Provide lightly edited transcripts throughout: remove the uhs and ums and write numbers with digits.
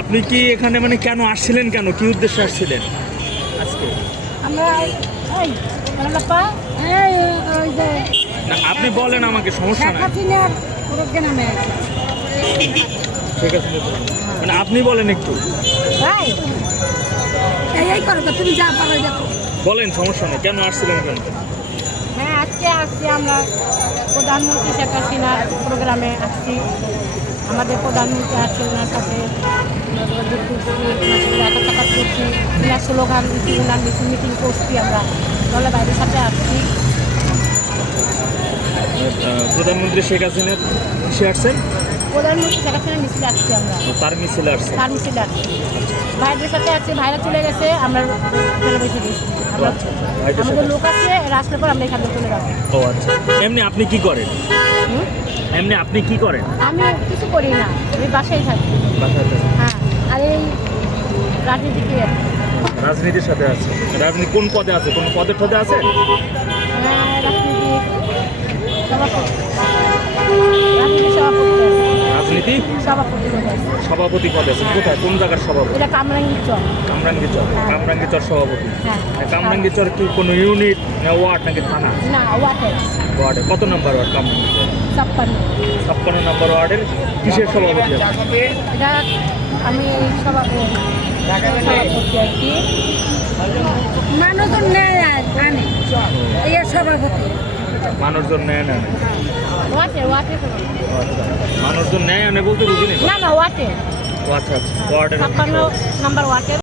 আপনি কি এখানে মানে কেন আসছিলেন, কেন কি উদ্দেশ্যে আসছিলেন আজকে? আমরা না আপনি বলেন আমাকে, সমস্যা নাই। ঠিক আছে, মানে আপনি বলেন একটু, তুমি যা পারো দেখো। বলেন সমস্যা নেই, কেন আসছিলেন কেন? হ্যাঁ, আজকে আসছি আমরা প্রধানমন্ত্রী শেখ হাসিনার প্রোগ্রামে আসছি। আমাদের প্রধানমন্ত্রী আছে, ওনার সাথে দেখা সাক্ষাৎ করছি, ওনার স্লোগান দিচ্ছি, ওনার মিটিং করছি। আমরা দলে বাইরের সাথে আসছি। প্রধানমন্ত্রী শেখ হাসিনার কিসে আসছেন? প্রধানমন্ত্রী শেখ হাসিনার মিছিলে আসছি আমরা। তার মিছিলে আসছেন? তার মিছিলে আসছি, ভাইদের সাথে আসছি। ভাইরা চলে গেছে, আমরা চলে বসে গেছি। আমাদের লোক আছে, রাস্তার পর আমরা এখানে চলে যাবো। ও আচ্ছা, এমনি আপনি কি করেন? এমনি আপনি কি করেন? আমি কিছু করি না, আমি বাসায় থাকি। হ্যাঁ, আর এই রাজনীতিকে রাজনীতির সাথে আছে? রাজনীতি কোন পদে আছে? কোন পদের পদে আছে? হ্যাঁ, রাজনীতি সভাপতি পদে আছে। কোথায়, কোন জায়গার সভাপতি? এটা কামরাঙ্গীরচর। কামরাঙ্গীরচর? হ্যাঁ। কামরাঙ্গীরচর সভাপতি? হ্যাঁ। কামরাঙ্গীরচর কি কোনো ইউনিট না ওয়ার্ড নাকি থানা? না, ওয়ার্ডের। ওয়ার্ডে কত নম্বর ওয়ার্ড কামরাঙ্গীরচর? 56 নম্বর ওয়ার্ডের কিসের সভাপতি? এটা আমি সভাপতি আর কি। মানুষজন নেয় আনে এই সভাপতি। মানুষজন নেয় না? ওয়াটে মানুষজন নেয় আনে বলতে বুঝিনি। না, ওয়াটে। ও আচ্ছা আচ্ছা, ওয়ার্ডের 56 নম্বর ওয়াটে।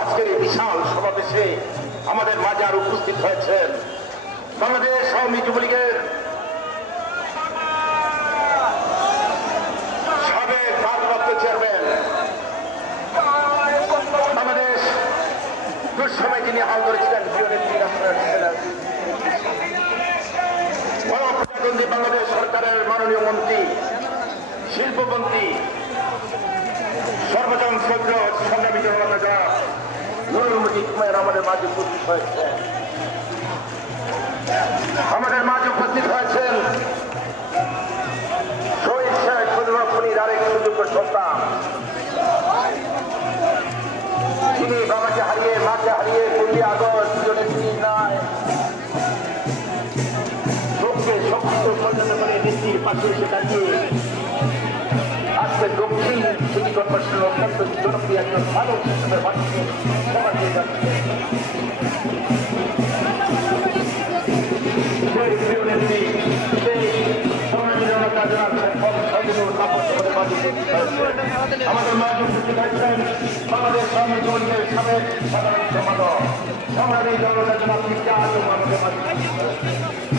আজকের এই বিশাল সমাবেশে আমাদের মাঝে আর উপস্থিত হয়েছেন বাংলাদেশ আওয়ামী যুবলীগের সাবেক ভারপ্রাপ্ত চেয়ারম্যান, বাংলাদেশ দুঃসময় যিনি হাল ধরেছিলেন, গণপ্রজাতন্ত্রী বাংলাদেশ সরকারের মাননীয় মন্ত্রী, শিল্পমন্ত্রী, সর্বজন সভ্য সংগ্রামী জনতা নুরুল মজিদ কুমার আমাদের মাঝে উপস্থিত হয়েছেন। আমাদের মাঝে উপস্থিত হয়েছেন শহীদ শেখ মুজিবুর রহমানের আরেক সুযোগ্য সন্তান, যিনি বাবাকে হারিয়ে, মাকে হারিয়ে 15 আগস্ট নাই লোককে শক্তিত পর্যন্ত করে নীতির পাশে এসে দাঁড়িয়ে আজকে দক্ষিণ সিটি কর্পোরেশনের অত্যন্ত জনপ্রিয় একজন ভালো সিস্টেমের মাধ্যমে সভা দিয়ে যাচ্ছে। আমাদের মাঝে উপস্থিত হয়েছেন বাংলাদেশ আওয়ামী লীগের সাবেক সাধারণ সম্পাদক সংগ্রামী জনতা জনাব মির্জা আজম আমাদের মাঝে।